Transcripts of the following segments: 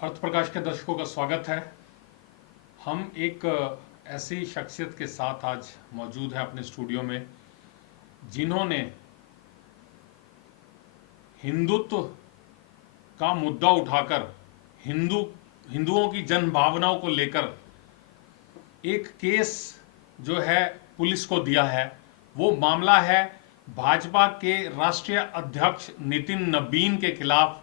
अर्थ प्रकाश के दर्शकों का स्वागत है। हम एक ऐसी शख्सियत के साथ आज मौजूद है अपने स्टूडियो में जिन्होंने हिंदुत्व का मुद्दा उठाकर हिंदुओं की जन भावनाओं को लेकर एक केस जो है पुलिस को दिया है। वो मामला है भाजपा के राष्ट्रीय अध्यक्ष नितिन नबीन के खिलाफ,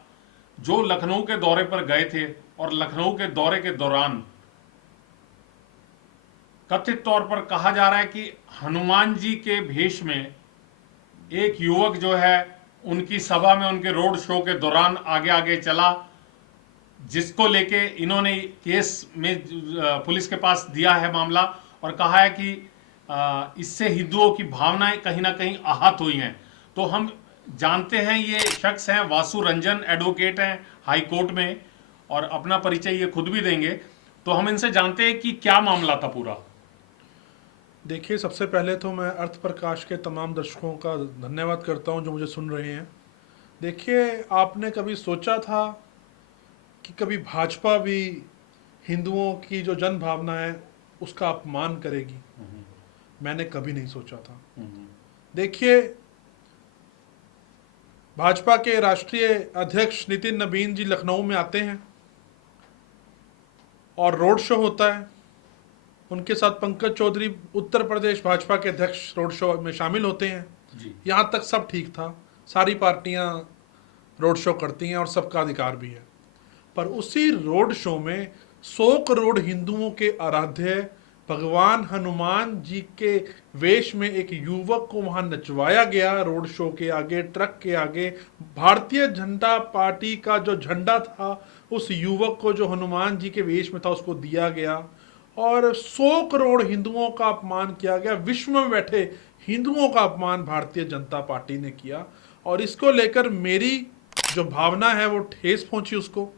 जो लखनऊ के दौरे पर गए थे और लखनऊ के दौरे के दौरान कथित तौर पर कहा जा रहा है कि हनुमान जी के भेष में एक युवक जो है उनकी सभा में, उनके रोड शो के दौरान आगे आगे चला, जिसको लेके इन्होंने केस में पुलिस के पास दिया है मामला और कहा है कि इससे हिंदुओं की भावनाएं कहीं ना कहीं आहत हुई हैं। तो हम जानते हैं ये शख्स हैं वासु रंजन, एडवोकेट हैं हाई कोर्ट में और अपना परिचय ये खुद भी देंगे। तो हम इनसे जानते हैं कि क्या मामला था पूरा। देखिए, सबसे पहले तो मैं अर्थ प्रकाश के तमाम दर्शकों का धन्यवाद करता हूं जो मुझे सुन रहे हैं। देखिए, आपने कभी सोचा था कि कभी भाजपा भी हिंदुओं की जो जन भावना है उसका अपमान करेगी? मैंने कभी नहीं सोचा था। देखिए, भाजपा के राष्ट्रीय अध्यक्ष नितिन नबीन जी लखनऊ में आते हैं और रोड शो होता है। उनके साथ पंकज चौधरी उत्तर प्रदेश भाजपा के अध्यक्ष रोड शो में शामिल होते हैं। यहाँ तक सब ठीक था, सारी पार्टियां रोड शो करती हैं और सबका अधिकार भी है। पर उसी रोड शो में 100 करोड़ हिंदुओं के आराध्य भगवान हनुमान जी के वेश में एक युवक को वहां नचवाया गया। रोड शो के आगे, ट्रक के आगे भारतीय जनता पार्टी का जो झंडा था उस युवक को जो हनुमान जी के वेश में था उसको दिया गया और 100 करोड़ हिंदुओं का अपमान किया गया। विश्व में बैठे हिंदुओं का अपमान भारतीय जनता पार्टी ने किया और इसको लेकर मेरी जो भावना है वो ठेस पहुंची उसको।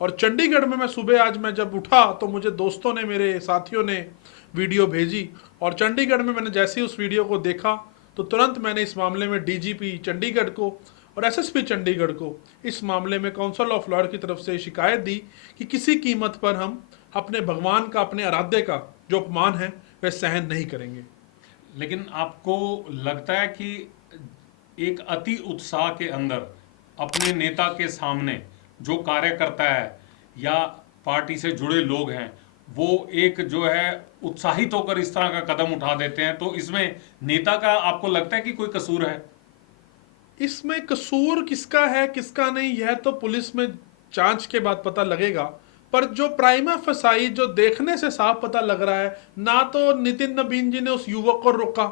और चंडीगढ़ में आज मैं जब उठा तो मुझे दोस्तों ने, मेरे साथियों ने वीडियो भेजी और चंडीगढ़ में मैंने जैसे ही उस वीडियो को देखा तो तुरंत मैंने इस मामले में डीजीपी चंडीगढ़ को और एसएसपी चंडीगढ़ को इस मामले में काउंसिल ऑफ लॉ की तरफ से शिकायत दी कि किसी कीमत पर हम अपने भगवान का, अपने आराध्य का जो अपमान है वह सहन नहीं करेंगे। लेकिन आपको लगता है कि एक अति उत्साह के अंदर अपने नेता के सामने जो कार्य करता है या पार्टी से जुड़े लोग हैं वो एक जो है उत्साहित होकर इस तरह का कदम उठा देते हैं, तो इसमें नेता का आपको लगता है कि कोई कसूर है? इसमें कसूर किसका है किसका नहीं, यह तो पुलिस में जांच के बाद पता लगेगा। पर जो प्राइमा फसाई जो देखने से साफ पता लग रहा है, ना तो नितिन नबीन जी ने उस युवक को रोका,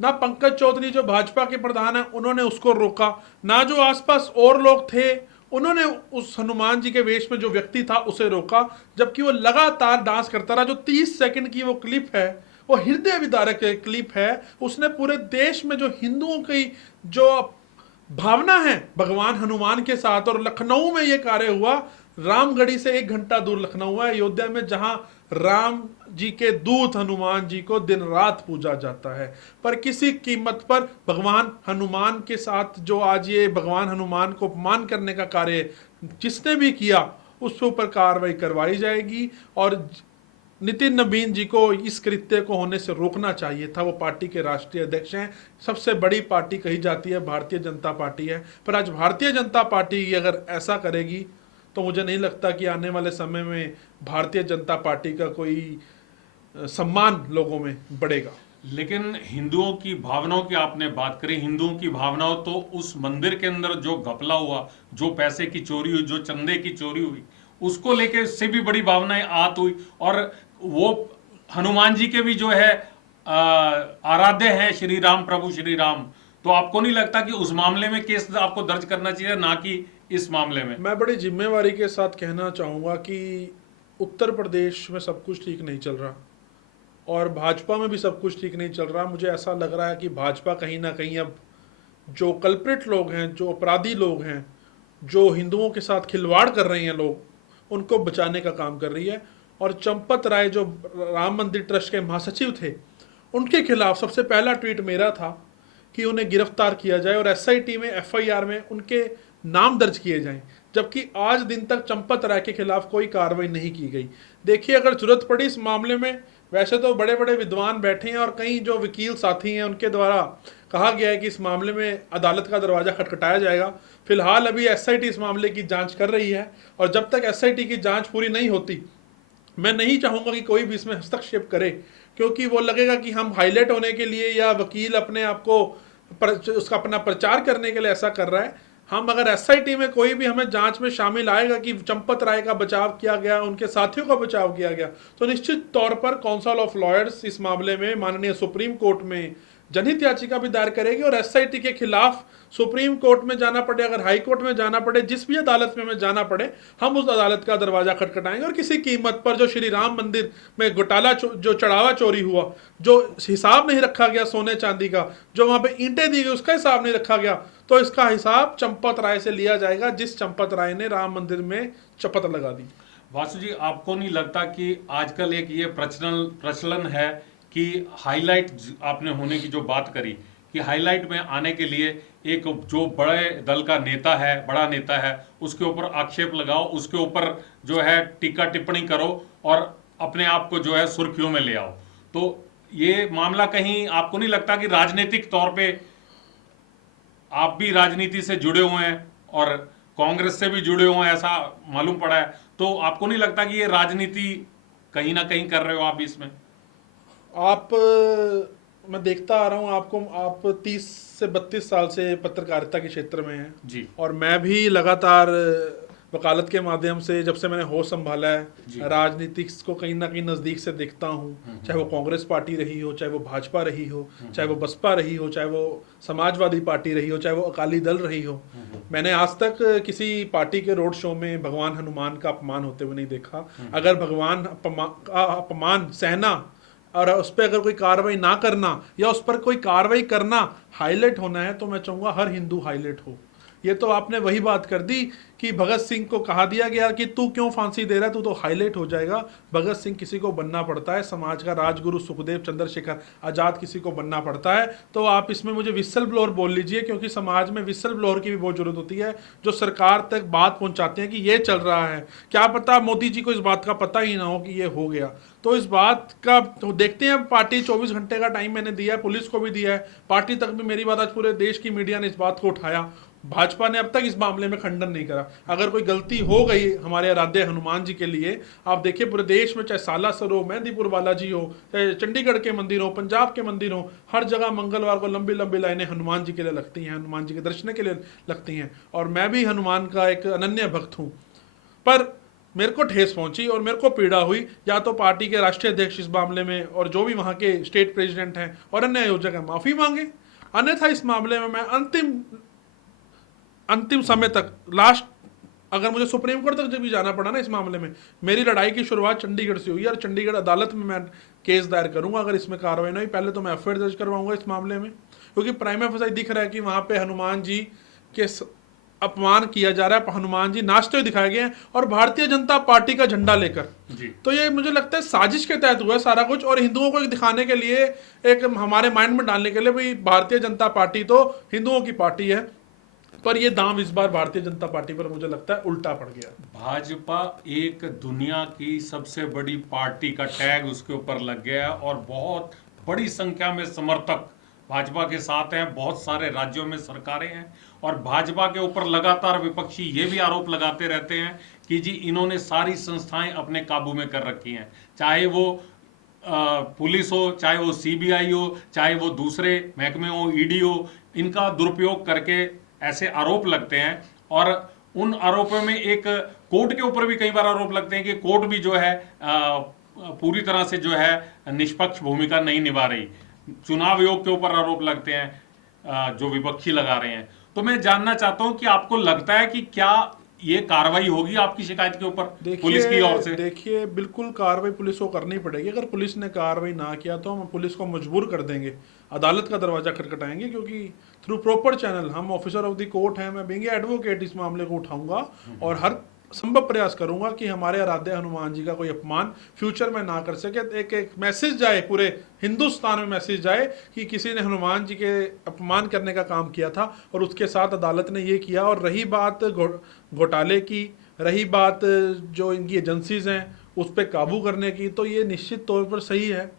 ना पंकज चौधरी जो भाजपा के प्रधान है उन्होंने उसको रोका, ना जो आसपास और लोग थे उन्होंने उस हनुमान जी के वेश में जो व्यक्ति था उसे रोका, जबकि वो लगातार डांस करता रहा। जो 30 सेकंड की वो क्लिप है वो हृदय विदारक क्लिप है। उसने पूरे देश में जो हिंदुओं की जो भावना है भगवान हनुमान के साथ, और लखनऊ में ये कार्य हुआ, रामगढ़ी से 1 घंटा दूर लखनऊ है, अयोध्या में, जहां राम जी के दूत हनुमान जी को दिन रात पूजा जाता है। पर किसी कीमत पर भगवान हनुमान के साथ जो आज ये भगवान हनुमान को अपमान करने का कार्य जिसने भी किया उसके ऊपर कार्रवाई करवाई जाएगी और नितिन नबीन जी को इस कृत्य को होने से रोकना चाहिए था। वो पार्टी के राष्ट्रीय अध्यक्ष हैं, सबसे बड़ी पार्टी कही जाती है भारतीय जनता पार्टी है, पर आज भारतीय जनता पार्टी अगर ऐसा करेगी तो मुझे नहीं लगता कि आने वाले समय में भारतीय जनता पार्टी का कोई सम्मान लोगों में बढ़ेगा। लेकिन हिंदुओं की भावनाओं की आपने बात करी, हिंदुओं की भावनाओं तो उस मंदिर के अंदर जो घपला हुआ, जो पैसे की चोरी हुई, जो चंदे की चोरी हुई, उसको लेके उससे भी बड़ी भावनाएं आहत हुई। और वो हनुमान जी के भी जो है आराध्य है श्री राम, प्रभु श्री राम। तो आपको नहीं लगता कि उस मामले में केस आपको दर्ज करना चाहिए, ना कि इस मामले में? मैं बड़ी जिम्मेवारी के साथ कहना चाहूंगा कि उत्तर प्रदेश में सब कुछ ठीक नहीं चल रहा और भाजपा में भी सब कुछ ठीक नहीं चल रहा। मुझे ऐसा लग रहा है कि भाजपा कहीं ना कहीं अब जो कल्प्रिट लोग हैं, जो अपराधी लोग हैं, जो हिंदुओं के साथ खिलवाड़ कर रहे हैं लोग, उनको बचाने का काम कर रही है। और चंपत राय जो राम मंदिर ट्रस्ट के महासचिव थे, उनके खिलाफ सबसे पहला ट्वीट मेरा था कि उन्हें गिरफ्तार किया जाए और एसआईटी में, एफआईआर में उनके नाम दर्ज किए जाएं, जबकि आज दिन तक चंपत राय के खिलाफ कोई कार्रवाई नहीं की गई। देखिए, अगर जरूरत पड़ी इस मामले में, वैसे तो बड़े बड़े विद्वान बैठे हैं और कई जो वकील साथी हैं उनके द्वारा कहा गया है कि इस मामले में अदालत का दरवाजा खटखटाया जाएगा। फिलहाल अभी एसआईटी इस मामले की जांच कर रही है, और जब तक एसआईटी की जांच पूरी नहीं होती, मैं नहीं चाहूंगा कि कोई भी इसमें हस्तक्षेप करे, क्योंकि वो लगेगा कि हम हाईलाइट होने के लिए या वकील अपने आप को उसका अपना प्रचार करने के लिए ऐसा कर रहा है। हम अगर एसआईटी में कोई भी हमें जांच में शामिल आएगा कि चंपत राय का बचाव किया गया, उनके साथियों का बचाव किया गया, तो निश्चित तौर पर काउंसिल ऑफ लॉयर्स इस मामले में माननीय सुप्रीम कोर्ट में जनहित याचिका भी दायर करेगी, और एसआईटी के खिलाफ सुप्रीम कोर्ट में जाना पड़े, अगर हाई कोर्ट में जाना पड़े, जिस भी अदालत में हमें जाना पड़े, हम उस अदालत का दरवाजा खटखटाएंगे। और किसी कीमत पर जो श्री राम मंदिर में घोटाला, जो चढ़ावा चोरी हुआ, जो हिसाब नहीं रखा गया सोने चांदी का, जो वहां पे ईंटें दी गई उसका हिसाब नहीं रखा गया, तो इसका हिसाब चंपत राय से लिया जाएगा, जिस चंपत राय ने राम मंदिर में चपत लगा दी। वासु जी, आपको नहीं लगता कि आजकल एक ये प्रचलन है कि हाईलाइट, आपने होने की जो बात करी, कि हाईलाइट में आने के लिए एक जो बड़े दल का नेता है, बड़ा नेता है, उसके ऊपर आक्षेप लगाओ, उसके ऊपर जो है टीका टिप्पणी करो और अपने आप को जो है सुर्खियों में ले आओ। तो ये मामला कहीं आपको नहीं लगता कि राजनीतिक तौर पे, आप भी राजनीति से जुड़े हुए हैं और कांग्रेस से भी जुड़े हुए हैं, ऐसा मालूम पड़ा है, तो आपको नहीं लगता कि ये राजनीति कहीं ना कहीं कर रहे हो आप इसमें? मैं देखता आ रहा हूँ आपको, आप 30 से 32 साल से पत्रकारिता के क्षेत्र में हैं जी, और मैं भी लगातार वकालत के माध्यम से, जब से मैंने होश संभाला है, राजनीति को कहीं ना कहीं नज़दीक से देखता हूँ। चाहे वो कांग्रेस पार्टी रही हो, चाहे वो भाजपा रही हो, चाहे वो बसपा रही हो, चाहे वो समाजवादी पार्टी रही हो, चाहे वो अकाली दल रही हो, मैंने आज तक किसी पार्टी के रोड शो में भगवान हनुमान का अपमान होते हुए नहीं देखा। अगर भगवान का अपमान सहना और उस पर अगर कोई कार्रवाई ना करना या उस पर कोई कार्रवाई करना हाईलाइट होना है, तो मैं चाहूँगा हर हिंदू हाईलाइट हो। ये तो आपने वही बात कर दी कि भगत सिंह को कहा दिया गया कि तू क्यों फांसी दे रहा है, तू तो हाईलाइट हो जाएगा। भगत सिंह किसी को बनना पड़ता है, समाज का राजगुरु सुखदेव चंद्रशेखर आजाद किसी को बनना पड़ता है। तो आप इसमें मुझे विसल ब्लोअर बोल लीजिए, क्योंकि समाज में विसल ब्लोअर की भी बहुत जरूरत होती है, जो सरकार तक बात पहुंचाते हैं कि ये चल रहा है। क्या पता मोदी जी को इस बात का पता ही ना हो कि ये हो गया। तो इस बात का तो देखते हैं। पार्टी 24 घंटे का टाइम मैंने दिया है, पुलिस को भी दिया है, पार्टी तक भी मेरी बात, आज पूरे देश की मीडिया ने इस बात को उठाया। भाजपा ने अब तक इस मामले में खंडन नहीं करा। अगर कोई गलती हो गई हमारे आराध्य हनुमान जी के लिए, आप देखिए पूरे देश में, चाहे सालासर हो, मेहंदीपुर बालाजी हो, चाहे चंडीगढ़ के मंदिर हो, पंजाब के मंदिर हो, हर जगह मंगलवार को लंबी लंबी लाइनें हनुमान जी के लिए लगती हैं, हनुमान जी के दर्शन के लिए लगती हैं। और मैं भी हनुमान का एक अनन्य भक्त हूँ। पर मेरे को ठेस पहुंची और मेरे को पीड़ा हुई, या तो पार्टी के राष्ट्रीय अध्यक्ष इस मामले में और जो भी वहाँ के स्टेट प्रेसिडेंट हैं और अन्य आयोजक हैं माफ़ी मांगे, अन्यथा इस मामले में मैं अंतिम समय तक, लास्ट, अगर मुझे सुप्रीम कोर्ट तक जब भी जाना पड़ा ना इस मामले में, मेरी लड़ाई की शुरुआत चंडीगढ़ से हुई और चंडीगढ़ अदालत में मैं केस दायर करूंगा। अगर इसमें कार्रवाई नहीं, पहले तो मैं एफआईआर दर्ज करवाऊंगा इस मामले में, क्योंकि प्राइमा फेसाई दिख रहा है कि वहां पे हनुमान जी के अपमान किया जा रहा है, हनुमान जी नाचते हुए दिखाए गए हैं और भारतीय जनता पार्टी का झंडा लेकर। तो ये मुझे लगता है साजिश के तहत हुआ है सारा कुछ, और हिंदुओं को दिखाने के लिए, एक हमारे माइंड में डालने के लिए, भाई भारतीय जनता पार्टी तो हिंदुओं की पार्टी है। पर ये दाम इस बार भारतीय जनता पार्टी पर मुझे लगता है उल्टा पड़ गया। भाजपा एक दुनिया की सबसे बड़ी पार्टी का टैग उसके ऊपर लग गया है और बहुत बड़ी संख्या में समर्थक भाजपा के साथ हैं। बहुत सारे राज्यों में सरकारें हैं और भाजपा के ऊपर लगातार विपक्षी ये भी आरोप लगाते रहते हैं कि जी इन्होंने सारी संस्थाएं अपने काबू में कर रखी हैं, चाहे वो पुलिस हो, चाहे वो सीबीआई हो, चाहे वो दूसरे महकमे हो, ईडी हो, इनका दुरुपयोग करके ऐसे आरोप लगते हैं। और उन आरोपों में एक कोर्ट के ऊपर भी कई बार आरोप लगते हैं कि कोर्ट भी जो है पूरी तरह से जो है निष्पक्ष भूमिका नहीं निभा रही। चुनाव आयोग के ऊपर आरोप लगते हैं जो विपक्षी लगा रहे हैं। तो मैं जानना चाहता हूं कि आपको लगता है कि क्या ये कार्रवाई होगी आपकी शिकायत के ऊपर पुलिस की ओर से? देखिए, बिल्कुल कार्रवाई पुलिस को करनी पड़ेगी। अगर पुलिस ने कार्रवाई ना किया तो हम पुलिस को मजबूर कर देंगे, अदालत का दरवाजा खटखटाएंगे, क्योंकि थ्रू प्रॉपर चैनल, हम ऑफिसर ऑफ द कोर्ट हैं, मैं बीइंग एडवोकेट इस मामले को उठाऊंगा और हर संभव प्रयास करूंगा कि हमारे आराध्य हनुमान जी का कोई अपमान फ्यूचर में ना कर सके। एक मैसेज जाए, पूरे हिंदुस्तान में मैसेज जाए कि किसी ने हनुमान जी के अपमान करने का काम किया था और उसके साथ अदालत ने ये किया। और रही बात घोटाले की, रही बात जो इनकी एजेंसीज हैं उस पर काबू करने की, तो ये निश्चित तौर पर सही है।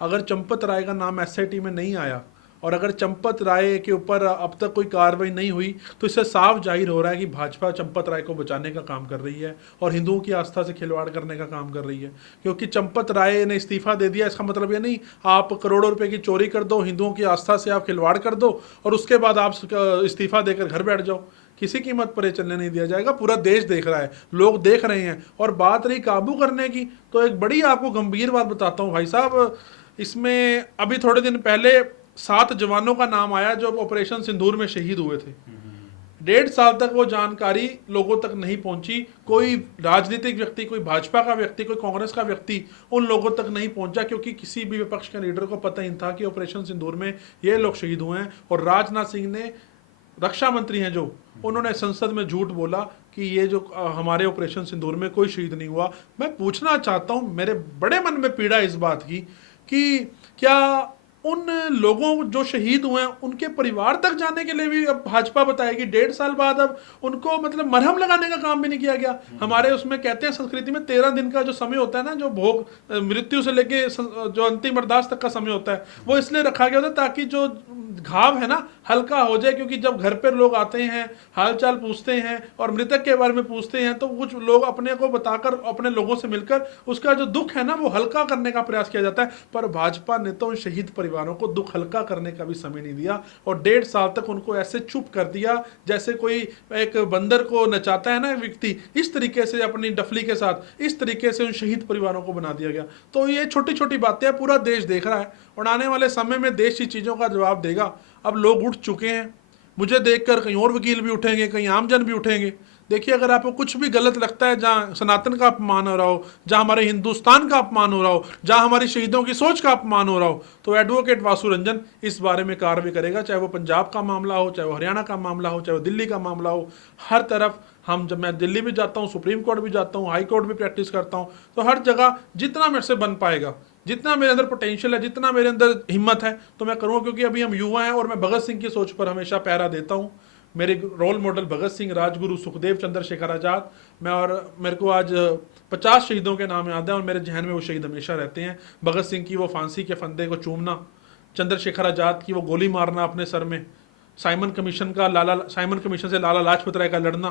अगर चंपत राय का नाम एसआईटी में नहीं आया और अगर चंपत राय के ऊपर अब तक कोई कार्रवाई नहीं हुई, तो इससे साफ जाहिर हो रहा है कि भाजपा चंपत राय को बचाने का काम कर रही है और हिंदुओं की आस्था से खिलवाड़ करने का काम कर रही है। क्योंकि चंपत राय ने इस्तीफा दे दिया, इसका मतलब ये नहीं आप करोड़ों रुपए की चोरी कर दो, हिंदुओं की आस्था से आप खिलवाड़ कर दो और उसके बाद आप इस्तीफा देकर घर बैठ जाओ। किसी कीमत पर ये चलने नहीं दिया जाएगा। पूरा देश देख रहा है, लोग देख रहे हैं। और बात रही काबू करने की, तो एक बड़ी आपको गंभीर बात बताता हूँ भाई साहब। इसमें अभी थोड़े दिन पहले 7 जवानों का नाम आया जो ऑपरेशन सिंदूर में शहीद हुए थे। 1.5 साल तक वो जानकारी लोगों तक नहीं पहुंची। कोई राजनीतिक व्यक्ति, कोई भाजपा का व्यक्ति, कोई कांग्रेस का व्यक्ति उन लोगों तक नहीं पहुंचा, क्योंकि किसी भी विपक्ष के लीडर को पता ही था कि ऑपरेशन सिंदूर में ये लोग शहीद हुए हैं। और राजनाथ सिंह ने, रक्षा मंत्री हैं जो, उन्होंने संसद में झूठ बोला कि ये जो हमारे ऑपरेशन सिंदूर में कोई शहीद नहीं हुआ। मैं पूछना चाहता हूं, मेरे बड़े मन में पीड़ा इस बात की कि क्या उन लोगों जो शहीद हुए हैं उनके परिवार तक जाने के लिए भी अब भाजपा बताएगी? 1.5 साल बाद अब उनको मतलब मरहम लगाने का काम भी नहीं किया गया। हमारे उसमें कहते हैं संस्कृति में 13 दिन का जो समय होता है ना, जो भोग मृत्यु से लेके जो अंतिम अरदास तक का समय होता है, वो इसलिए रखा गया होता है ताकि जो घाव है ना हल्का हो जाए। क्योंकि जब घर पर लोग आते हैं, हालचाल पूछते हैं और मृतक के बारे में पूछते हैं, तो कुछ लोग अपने को बताकर, अपने लोगों से मिलकर उसका जो दुख है ना वो हल्का करने का प्रयास किया जाता है। पर भाजपा ने तो उन शहीद परिवारों को दुख हल्का करने का भी समय नहीं दिया और 1.5 साल तक उनको ऐसे चुप कर दिया जैसे कोई एक बंदर को नचाता है ना व्यक्ति, इस तरीके से अपनी डफली के साथ इस तरीके से उन शहीद परिवारों को बना दिया गया। तो ये छोटी छोटी बातें पूरा देश देख रहा है और आने वाले समय में देश ही चीज़ों का जवाब देगा। अब लोग उठ चुके हैं, मुझे देखकर कहीं और वकील भी उठेंगे, कहीं आमजन भी उठेंगे। देखिए, अगर आपको कुछ भी गलत लगता है, जहाँ सनातन का अपमान हो रहा हो, जहाँ हमारे हिंदुस्तान का अपमान हो रहा हो, जहाँ हमारी शहीदों की सोच का अपमान हो रहा हो, तो एडवोकेट वासु रंजन इस बारे में कार्रवाई करेगा। चाहे वो पंजाब का मामला हो, चाहे वो हरियाणा का मामला हो, चाहे वो दिल्ली का मामला हो। हर तरफ हम, जब मैं दिल्ली भी जाता हूँ, सुप्रीम कोर्ट भी जाता हूँ, हाई कोर्ट भी प्रैक्टिस करता हूँ, तो हर जगह जितना मेरे से बन पाएगा, जितना मेरे अंदर पोटेंशियल है, जितना मेरे अंदर हिम्मत है, तो मैं करूँगा। क्योंकि अभी हम युवा हैं और मैं भगत सिंह की सोच पर हमेशा पहरा देता हूँ। मेरे रोल मॉडल भगत सिंह, राजगुरु सुखदेव, चंद्रशेखर आज़ाद। मेरे को आज 50 शहीदों के नाम याद है और मेरे जहन में वो शहीद हमेशा रहते हैं। भगत सिंह की वो फांसी के फंदे को चूमना, चंद्रशेखर आज़ाद की वो गोली मारना अपने सर में, साइमन कमीशन से लाला लाजपत राय का लड़ना,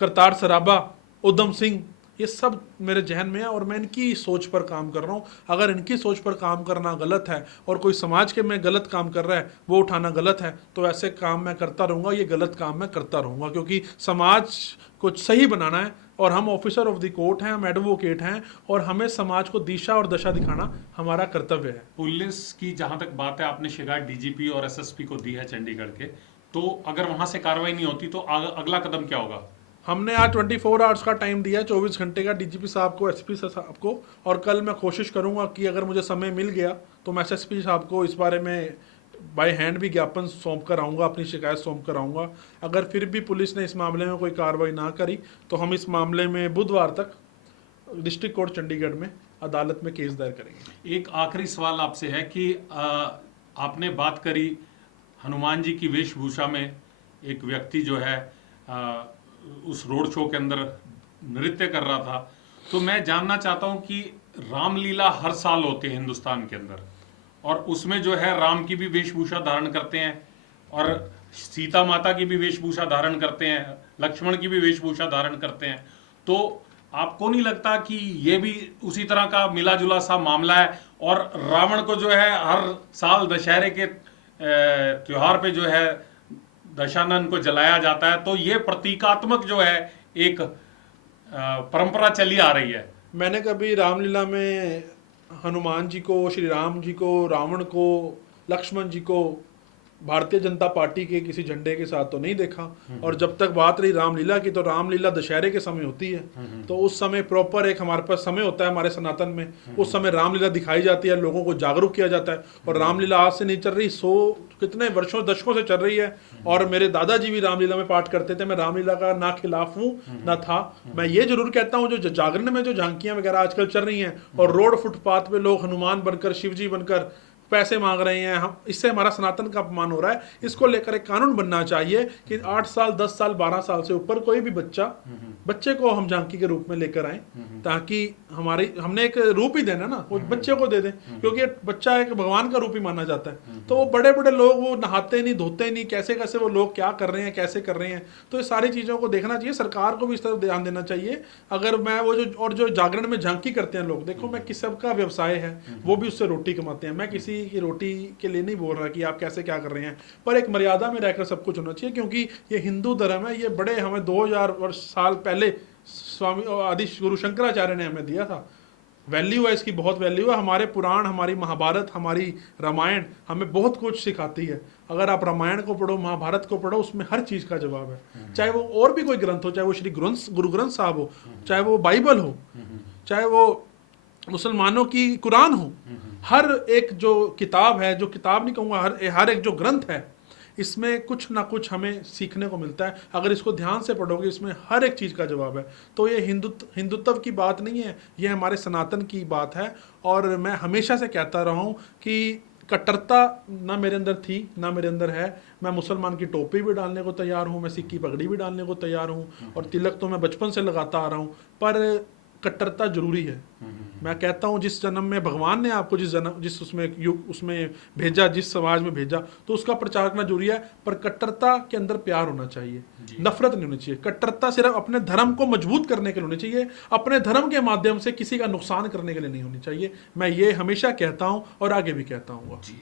करतार सराबा, उधम सिंह, ये सब मेरे जहन में है और मैं इनकी सोच पर काम कर रहा हूँ। अगर इनकी सोच पर काम करना गलत है और कोई समाज के में गलत काम कर रहा है वो उठाना गलत है, तो ऐसे काम मैं करता रहूँगा, ये गलत काम मैं करता रहूँगा। क्योंकि समाज को सही बनाना है और हम ऑफिसर ऑफ द कोर्ट हैं, हम एडवोकेट हैं और हमें समाज को दिशा और दशा दिखाना हमारा कर्तव्य है। पुलिस की जहां तक बात है, आपने शिकायत डीजीपी और एसएसपी को दी है चंडीगढ़ के, तो अगर वहां से कार्रवाई नहीं होती तो अगला कदम क्या होगा? हमने आज 24 आवर्स का टाइम दिया, 24 घंटे का, डीजीपी साहब को, एसपी साहब को। और कल मैं कोशिश करूंगा कि अगर मुझे समय मिल गया तो मैं एसएसपी साहब को इस बारे में बाय हैंड भी ज्ञापन सौंप कर आऊँगा, अपनी शिकायत सौंप कर आऊँगा। अगर फिर भी पुलिस ने इस मामले में कोई कार्रवाई ना करी तो हम इस मामले में बुधवार तक डिस्ट्रिक्ट कोर्ट चंडीगढ़ में अदालत में केस दायर करेंगे। एक आखिरी सवाल आपसे है कि आपने बात करी हनुमान जी की वेशभूषा में एक व्यक्ति जो है उस रोड शो के अंदर नृत्य कर रहा था, तो मैं जानना चाहता हूं कि रामलीला हर साल होती है हिंदुस्तान के अंदर और उसमें जो है राम की भी वेशभूषा धारण करते हैं और सीता माता की भी वेशभूषा धारण करते हैं, लक्ष्मण की भी वेशभूषा धारण करते हैं। तो आपको नहीं लगता कि ये भी उसी तरह का मिला जुला सा मामला है? और रावण को जो है हर साल दशहरे के त्योहार पे जो है दशानन को जलाया जाता है, तो ये प्रतीकात्मक जो है एक परंपरा चली आ रही है। मैंने कभी रामलीला में हनुमान जी को, श्री राम जी को, रावण को, लक्ष्मण जी को भारतीय जनता पार्टी के किसी झंडे के साथ तो नहीं देखा। और जब तक बात रही रामलीला की, तो रामलीला दशहरे के समय होती है, तो उस समय प्रॉपर एक हमारे पास समय होता है हमारे सनातन में, उस समय रामलीला दिखाई जाती है, लोगों को जागरूक किया जाता है। और रामलीला आज से नहीं चल रही, 100 कितने वर्षों दशकों से चल रही है। और मेरे दादाजी भी रामलीला में पाठ करते थे। मैं रामलीला का ना खिलाफ हूँ ना था। मैं ये जरूर कहता हूँ जो जागरण में जो झांकियां वगैरह आजकल चल रही हैं और रोड फुटपाथ पे लोग हनुमान बनकर, शिवजी बनकर पैसे मांग रहे हैं, हम इससे हमारा सनातन का अपमान हो रहा है। इसको लेकर एक कानून बनना चाहिए कि 8 साल 10 साल 12 साल से ऊपर कोई भी बच्चे को हम झांकी के रूप में लेकर आए, ताकि हमने एक रूप ही देना ना, वो बच्चे को दे दें, क्योंकि बच्चा एक भगवान का रूप ही माना जाता है। तो वो बड़े बड़े लोग वो नहाते नहीं धोते नहीं, कैसे कैसे वो लोग क्या कर रहे हैं, कैसे कर रहे हैं, तो ये सारी चीज़ों को देखना चाहिए। सरकार को भी इस तरफ ध्यान देना चाहिए। अगर मैं जो जागरण में झांकी करते हैं लोग, देखो मैं किस सबका व्यवसाय है, वो भी उससे रोटी कमाते हैं। मैं किसी की रोटी के लिए नहीं बोल रहा कि आप कैसे क्या कर रहे हैं, पर एक मर्यादा में रहकर सब कुछ होना चाहिए, क्योंकि ये हिंदू धर्म है। ये बड़े हमें 2000 साल पहले स्वामी आदि गुरु शंकराचार्य ने हमें दिया था। वैल्यू है इसकी, बहुत वैल्यू है। हमारे पुराण, हमारी महाभारत, हमारी रामायण हमें बहुत कुछ सिखाती है। अगर आप रामायण को पढ़ो, महाभारत को पढ़ो, उसमें हर चीज़ का जवाब है। चाहे वो और भी कोई ग्रंथ हो, चाहे वो श्री गुरु ग्रंथ साहब हो, चाहे वो बाइबल हो, चाहे वो मुसलमानों की कुरान हो, हर एक जो किताब है, जो किताब नहीं कहूँगा, हर एक जो ग्रंथ है, इसमें कुछ ना कुछ हमें सीखने को मिलता है। अगर इसको ध्यान से पढ़ोगे, इसमें हर एक चीज़ का जवाब है। तो ये हिंदुत्व की बात नहीं है, ये हमारे सनातन की बात है। और मैं हमेशा से कहता रहा हूँ कि कट्टरता ना मेरे अंदर थी ना मेरे अंदर है। मैं मुसलमान की टोपी भी डालने को तैयार हूँ, मैं सिख की पगड़ी भी डालने को तैयार हूँ, और तिलक तो मैं बचपन से लगाता आ रहा हूँ। पर कट्टरता जरूरी है। मैं कहता हूँ जिस जन्म में भगवान ने आपको जिस उसमें भेजा, जिस समाज में भेजा, तो उसका प्रचार करना जरूरी है। पर कट्टरता के अंदर प्यार होना चाहिए, नफरत नहीं होनी चाहिए। कट्टरता सिर्फ अपने धर्म को मजबूत करने के लिए होनी चाहिए, अपने धर्म के माध्यम से किसी का नुकसान करने के लिए नहीं होनी चाहिए। मैं ये हमेशा कहता हूँ और आगे भी कहता हूँ। जी,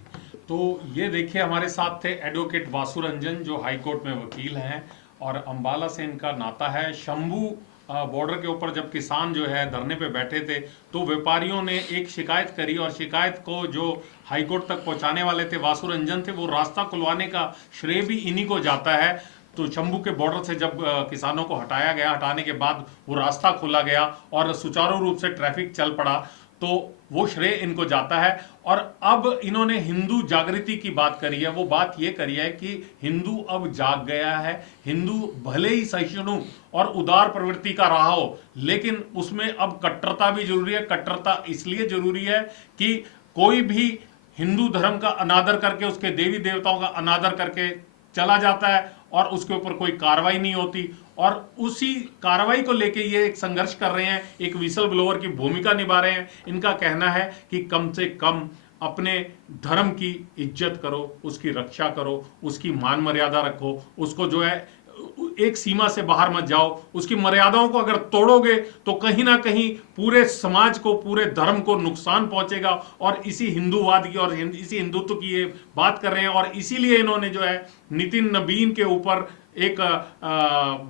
तो ये देखिए हमारे साथ थे एडवोकेट वासुरंजन, जो हाई कोर्ट में वकील हैं, और अंबाला से इनका नाता है। शंभू बॉर्डर के ऊपर जब किसान जो है धरने पे बैठे थे, तो व्यापारियों ने एक शिकायत करी, और शिकायत को जो हाईकोर्ट तक पहुंचाने वाले थे वासुरंजन थे, वो रास्ता खुलवाने का श्रेय भी इन्हीं को जाता है। तो शंभू के बॉर्डर से जब किसानों को हटाया गया, हटाने के बाद वो रास्ता खोला गया और सुचारू रूप से ट्रैफिक चल पड़ा, तो वो श्रेय इनको जाता है। और अब इन्होंने हिंदू जागृति की बात करी है। वो बात ये करी है कि हिंदू अब जाग गया है। हिंदू भले ही सहिष्णु और उदार प्रवृत्ति का रहा हो, लेकिन उसमें अब कट्टरता भी जरूरी है। कट्टरता इसलिए जरूरी है कि कोई भी हिंदू धर्म का अनादर करके, उसके देवी देवताओं का अनादर करके चला जाता है और उसके ऊपर कोई कार्रवाई नहीं होती, और उसी कार्रवाई को लेके ये एक संघर्ष कर रहे हैं, एक विसल ब्लोअर की भूमिका निभा रहे हैं। इनका कहना है कि कम से कम अपने धर्म की इज्जत करो, उसकी रक्षा करो, उसकी मान मर्यादा रखो, उसको जो है एक सीमा से बाहर मत जाओ। उसकी मर्यादाओं को अगर तोड़ोगे तो कहीं ना कहीं पूरे समाज को, पूरे धर्म को नुकसान पहुंचेगा। और इसी हिंदूवाद की और इसी हिंदुत्व की ये बात कर रहे हैं, और इसीलिए इन्होंने जो है नितिन नबीन के ऊपर एक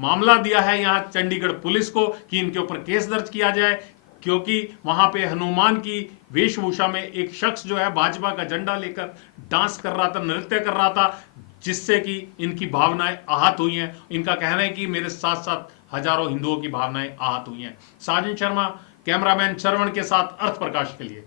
मामला दिया है यहाँ चंडीगढ़ पुलिस को कि इनके ऊपर केस दर्ज किया जाए, क्योंकि वहां पे हनुमान की वेशभूषा में एक शख्स जो है भाजपा का झंडा लेकर डांस कर रहा था, नृत्य कर रहा था, जिससे कि इनकी भावनाएं आहत हुई हैं। इनका कहना है कि मेरे साथ साथ हजारों हिंदुओं की भावनाएं आहत हुई हैं। साजन शर्मा, कैमरामैन श्रवण के साथ अर्थ प्रकाश के लिए।